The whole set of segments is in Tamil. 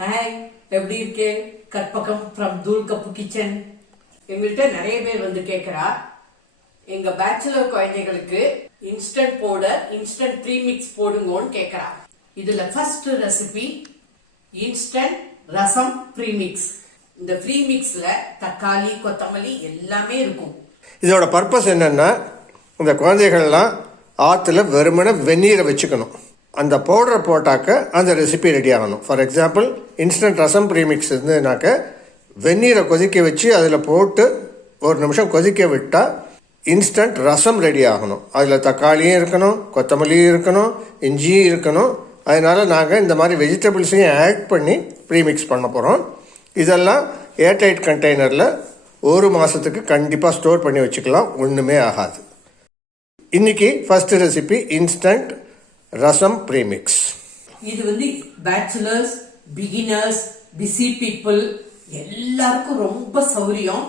ஹாய் எப்படி இருக்கே? Karpagam from Thool cup kitchen எங்கள்கிட்ட நிறைய பேர் வந்து கேட்குறா எங்க பேச்சுலர் குழந்தைகளுக்கு இன்ஸ்டன்ட் பவுடர் இன்ஸ்டன்ட் ப்ரீமிக்ஸ் போடுங்கன்னு கேட்குறா இதுல first recipe instant rasam premix இந்த ப்ரீமிக்ஸ்ல தக்காளி கொத்தமல்லி எல்லாமே இருக்கும். இதோட பர்பஸ் என்னன்னா இந்த குழந்தைகள்லாம் ஆற்றுல வெறுமனை வெந்நீரை வச்சுக்கணும். அந்த பவுடரை போட்டாக்க அந்த ரெசிபி ரெடி ஆகணும். For example instant rasam premix இருந்ததுனாக்க வெந்நீரை கொதிக்க வச்சு அதில் போட்டு ஒரு நிமிஷம் கொதிக்க விட்டால் இன்ஸ்டன்ட் ரசம் ரெடி ஆகணும். அதில் தக்காளியும் இருக்கணும் கொத்தமல்லியும் இருக்கணும் இஞ்சியும் இருக்கணும். அதனால் நாங்கள் இந்த மாதிரி வெஜிடபிள்ஸையும் ஆட் பண்ணி ப்ரீமிக்ஸ் பண்ண போகிறோம் இதெல்லாம் ஏர்டைட் கண்டெய்னரில் ஒரு மாதத்துக்கு கண்டிப்பாக ஸ்டோர் பண்ணி வச்சுக்கலாம். ஒன்றுமே ஆகாது. இன்னைக்கு first recipe instant rasam premix இது வந்து பேச்சுலர்ஸ் பிகினர்ஸ் பிஸி பீப்புள் எல்லாருக்கும் ரொம்ப சௌரியம்.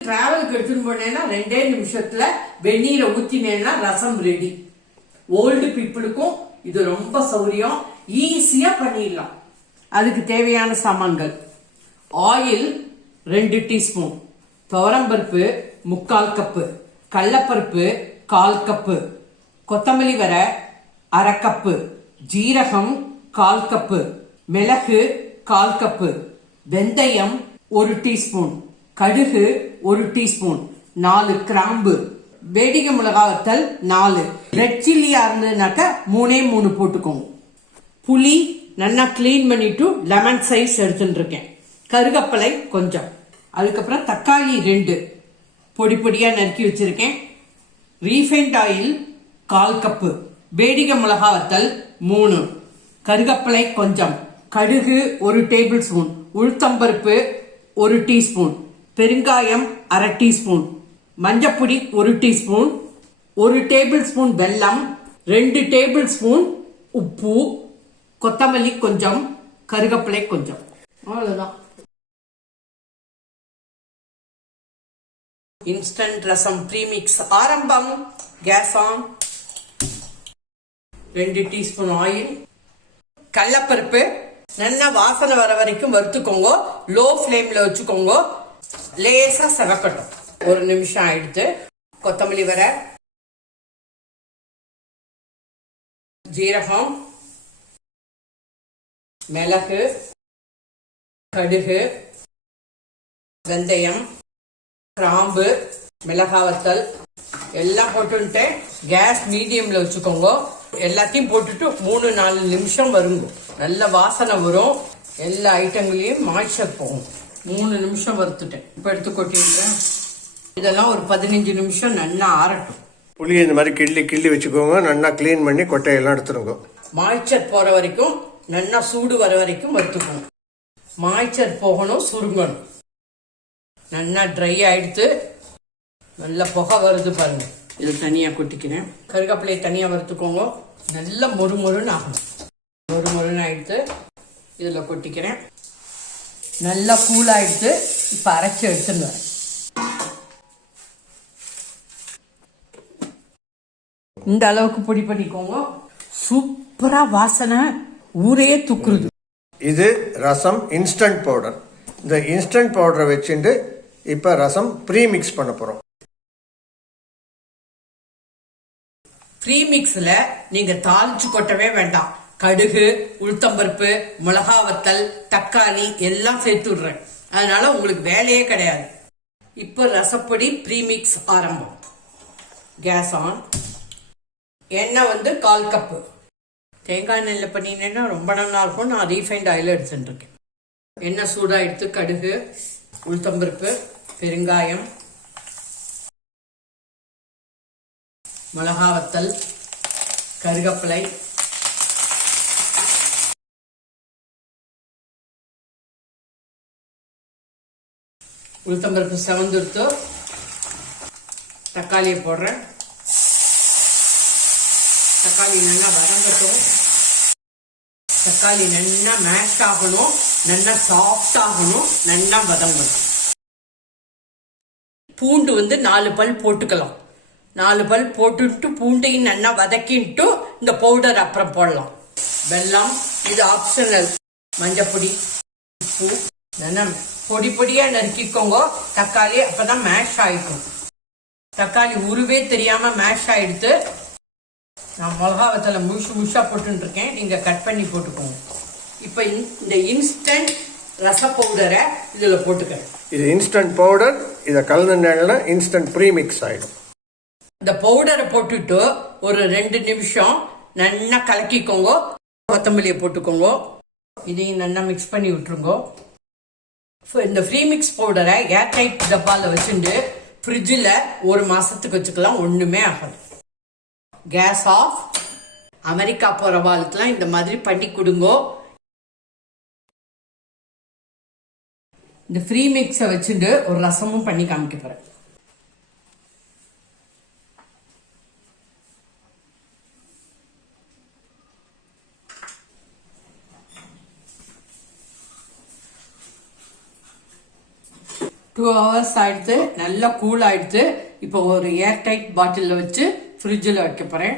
டிராவலுக்கு எடுத்துன்னு போனேன்னா ரெண்டே நிமிஷத்துல வெந்நீரை ஊத்தினேன்னா ரசம் ரெடி ஓல்டு பீப்புளுக்கும் இது ரொம்ப சௌரியம். ஈஸியா பண்ணிடலாம். அதுக்கு தேவையான சாமான்கள். ஆயில் ரெண்டு டீஸ்பூன் துவரம்பருப்பு முக்கால் கப்பு கடலப்பருப்பு கால் கப்பு கொத்தமல்லி வரை அரை கப்பு ஜீரகம் கால் கப்பு மிளகு கால் கப்பு வெந்தயம் ஒரு டீஸ்பூன் கடுகு ஒரு டீஸ்பூன் நாலு கிராம்பு வேடிக்கை மிளகாத்தல் நாலு. ரெட் சில்லியா இருந்ததுனாக்க மூணே மூணு போட்டுக்கோங்க. புளி நல்லா க்ளீன் பண்ணிட்டு லெமன் சைஸ் எடுத்துட்டு இருக்கேன். கருகப்பலை கொஞ்சம். அதுக்கப்புறம் தக்காளி ரெண்டு. பொடி பொடியாக நறுக்கி வச்சிருக்கேன். ரீஃபைண்ட் ஆயில் கால் கப்பு. வேடிகை மிளகா வத்தல் மூணு. கருகப்பிலை கொஞ்சம். கடுகு ஒரு டேபிள் ஸ்பூன். உளுத்தம்பருப்பு ஒரு டீஸ்பூன். பெருங்காயம் அரை டீஸ்பூன். மஞ்சப்பொடி ஒரு டீஸ்பூன். ஒரு டேபிள் ஸ்பூன் வெல்லம். ரெண்டு டேபிள் ஸ்பூன் உப்பு. கொத்தமல்லி கொஞ்சம். கருகப்பிலை கொஞ்சம். அவ்வளோதான் இன்ஸ்டன்ட் ரசம் ப்ரீமிக்ஸ் ஆரம்பம். Gas on. ரெண்டு டீஸ்பூன் ஆயில். கடலப்பருப்பு. நல்லா வாசனை வர வரைக்கும் வறுத்துக்கோங்க. லோ ஃப்ளேமில் வச்சுக்கோங்க. லேசாக செவக்கட்டும். ஒரு நிமிஷம் ஆயிடுத்து கொத்தமல்லி வர. ஜீரகம். மிளகு. கடுகு. வெந்தயம். கிராம்பு. மிளகாவத்தல் எல்லாம் போட்டுன்ட்டு கேஸ் மீடியமில் வச்சுக்கோங்க. எல்லாத்தையும் போட்டுட்டு மூணு நாலு நிமிஷம் வருங்க. நல்ல வாசனை வரும். எல்லா ஐட்டங்களையும் மாய்ச்சர் போகும் மூணு நிமிஷம் வறுத்துட்டேன். இப்போ எடுத்து கொட்டிடுறேன். இதெல்லாம் ஒரு பதினஞ்சு நிமிஷம் நல்லா ஆறட்டும். புளி இந்த மாதிரி கிள்ளி கிள்ளி வச்சுக்கோங்க. நல்லா க்ளீன் பண்ணி கொட்டையெல்லாம் எடுத்துருங்க. மாய்ச்சர் போற வரைக்கும் நல்லா சூடு வர வரைக்கும் வறுத்துக்கணும் மாய்ச்சர் போகணும் சுருங்கணும். நல்லா ட்ரை ஆயிடுத்து நல்ல புகை வருது பாருங்க. இது தனியா கொட்டிக்கிறேன். கருவேப்பிலையை தனியா வறுத்துக்கோங்க. நல்ல மொறு மொறுன்னு ஆகணும். மொறு மொறுன்னு ஆயிடுத்து இதுல கொட்டிக்கிறேன். நல்லா கூல் ஆயிடுத்து இப்ப அரைச்சு எடுத்துன்னு வரேன். இந்த அளவுக்கு பொடி பண்ணிக்கோங்க. சூப்பரா வாசனை ஊரே துக்குறது இது ரசம் இன்ஸ்டன்ட் பவுடர் இந்த இன்ஸ்டன்ட் பவுடரை வச்சுட்டு இப்போ ரசம் ப்ரீமிக்ஸ் பண்ண போகிறோம் ப்ரீ நீங்கள் நீங்க தாளிச்சு கொட்டவே வேண்டாம். கடுகு உளுத்தம்பருப்பு மிளகா வத்தல் தக்காளி எல்லாம் சேர்த்து விடுறேன். அதனால உங்களுக்கு வேலையே கிடையாது. இப்போ ரசப்பொடி ப்ரீமிக்ஸ் ஆரம்பம். கேஸ் ஆன் எண்ணெய் வந்து கால் கப்பு தேங்காய் எண்ணெயில் பண்ணினேன்னா ரொம்ப நல்லா இருக்கும். நான் ரீஃபைண்ட் ஆயில் எடுத்துட்டு இருக்கேன். எண்ணெய் சூடாக எடுத்து கடுகு உளுத்தம்பருப்பு பெருங்காயம் மிளகா வத்தல் கருகப்பிலை. உளுத்தம்பருப்பு செவந்துருத்து. தக்காளியை போடுறேன். தக்காளி நல்லா வதங்கட்டும். தக்காளி நல்லா மேஷ் ஆகணும். நல்லா சாஃப்ட் ஆகணும். நல்லா வதங்கணும். பூண்டு வந்து நாலு பல் போட்டுக்கலாம். நாலு பல் போட்டுட்டு பூண்டையும் நல்லா வதக்கின்ட்டு இந்த பவுடர் அப்புறம் போடலாம். வெல்லம் இது ஆப்ஷனல் மஞ்சப்பொடி உப்பு நல்லா பொடி பொடியா நறுக்கிக்கோங்க. தக்காளி அப்பதான் மேஷ் ஆயிக்கும் தக்காளி உருவே தெரியாம மேஷ் ஆயிடுத்து நான் மிளகாவத்தில் முழுசு முழுசா போட்டுட்டு நீங்கள் நீங்க கட் பண்ணி போட்டுக்கோங்க. இப்ப இந்த- இன்ஸ்டன்ட் ரச பவுடரை இதுல போட்டுக்கிறேன். இது இன்ஸ்டன்ட் பவுடர் இதை கலந்துனா இன்ஸ்டன்ட் ப்ரீமிக்ஸ் ஆகிடும் இந்த பவுடரை போட்டுட்டு ஒரு ரெண்டு நிமிஷம் நல்லா கலக்கிக்கோங்க. கொத்தமல்லியை போட்டுக்கோங்க. இதையும் நல்லா மிக்ஸ் பண்ணி விட்டுருங்க. இந்த ஃப்ரீ மிக்ஸ் பவுடரை ஏர் டைட் டப்பாவில் வச்சுட்டு ஃப்ரிட்ஜில் ஒரு மாசத்துக்கு வச்சுக்கலாம் ஒண்ணுமே ஆகாது. கேஸ் ஆஃப் அமெரிக்கா போற வாழ்க்கெல்லாம் இந்த மாதிரி பண்ணி கொடுங்கோ. இந்த ஃப்ரீ மிக்ஸை வச்சுட்டு ஒரு ரசமும் பண்ணி காமிக்க போறேன். டூ ஹவர்ஸ் ஆயிடுத்து நல்லா கூல் ஆயிடுத்து இப்போ ஒரு ஏர் டைட் பாட்டிலில் வச்சு ஃப்ரிட்ஜில் வைக்க போகிறேன்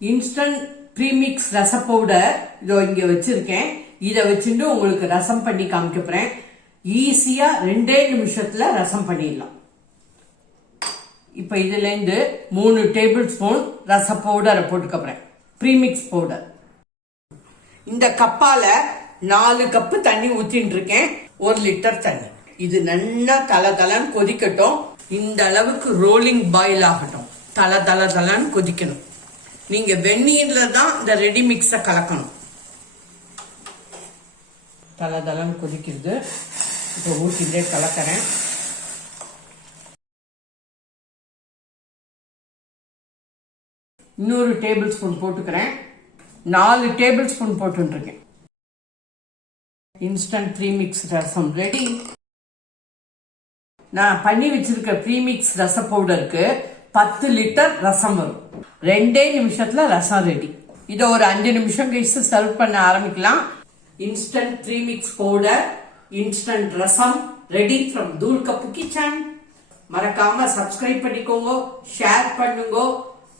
இன்ஸ்டன்ட் ப்ரீமிக்ஸ் ரச பவுடர் இதோ இங்கே வச்சுருக்கேன். இதை வச்சுட்டு உங்களுக்கு ரசம் பண்ணி காமிக்க போகிறேன் ஈஸியாக ரெண்டே நிமிஷத்தில் ரசம் பண்ணிடலாம். இப்ப இதுல இருந்து மூணு டேபிள் ஸ்பூன் ரச பவுடரை போட்டுக்கப்புறேன் ப்ரீமிக்ஸ் பவுடர் இந்த கப்பால நாலு கப்பு தண்ணி ஊற்றின்னு இருக்கேன். ஒரு லிட்டர் தண்ணி. இது நல்லா தல தலன்னு கொதிக்கட்டும். இந்த அளவுக்கு ரோலிங் பாயில் ஆகட்டும். தல தல தலன்னு கொதிக்கணும். நீங்க வெந்நீர்ல தான் இந்த ரெடி மிக்ஸை கலக்கணும். தல தலன்னு கொதிக்கிறது. இப்போ ஊத்திட்டே கலக்கிறேன். இன்னொரு டேபிள் ஸ்பூன் போட்டுக்கிறேன். நாலு டேபிள் ஸ்பூன் போட்டுருக்கேன் இன்ஸ்டன்ட் ப்ரீமிக்ஸ் ரசம். ரெடி நான் பண்ணி வச்சிருக்க ப்ரீமிக்ஸ் ரச பவுடருக்கு பத்து லிட்டர் ரசம் வரும். ரெண்டே நிமிஷத்துல ரசம் ரெடி இதை ஒரு அஞ்சு நிமிஷம் கழிச்சு சர்வ் பண்ண ஆரம்பிக்கலாம். Instant premix powder instant rasam ready from Thool cup kitchen மறக்காம சப்ஸ்கிரைப் பண்ணிக்கோங்க ஷேர் பண்ணுங்க.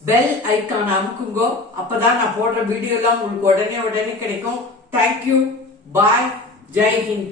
பெல் ஐக்கான் அமுக்குங்கோ. அப்பதான் நான் போடுற வீடியோ எல்லாம் உங்களுக்கு உடனே உடனே கிடைக்கும். Thank you bye Jai Hind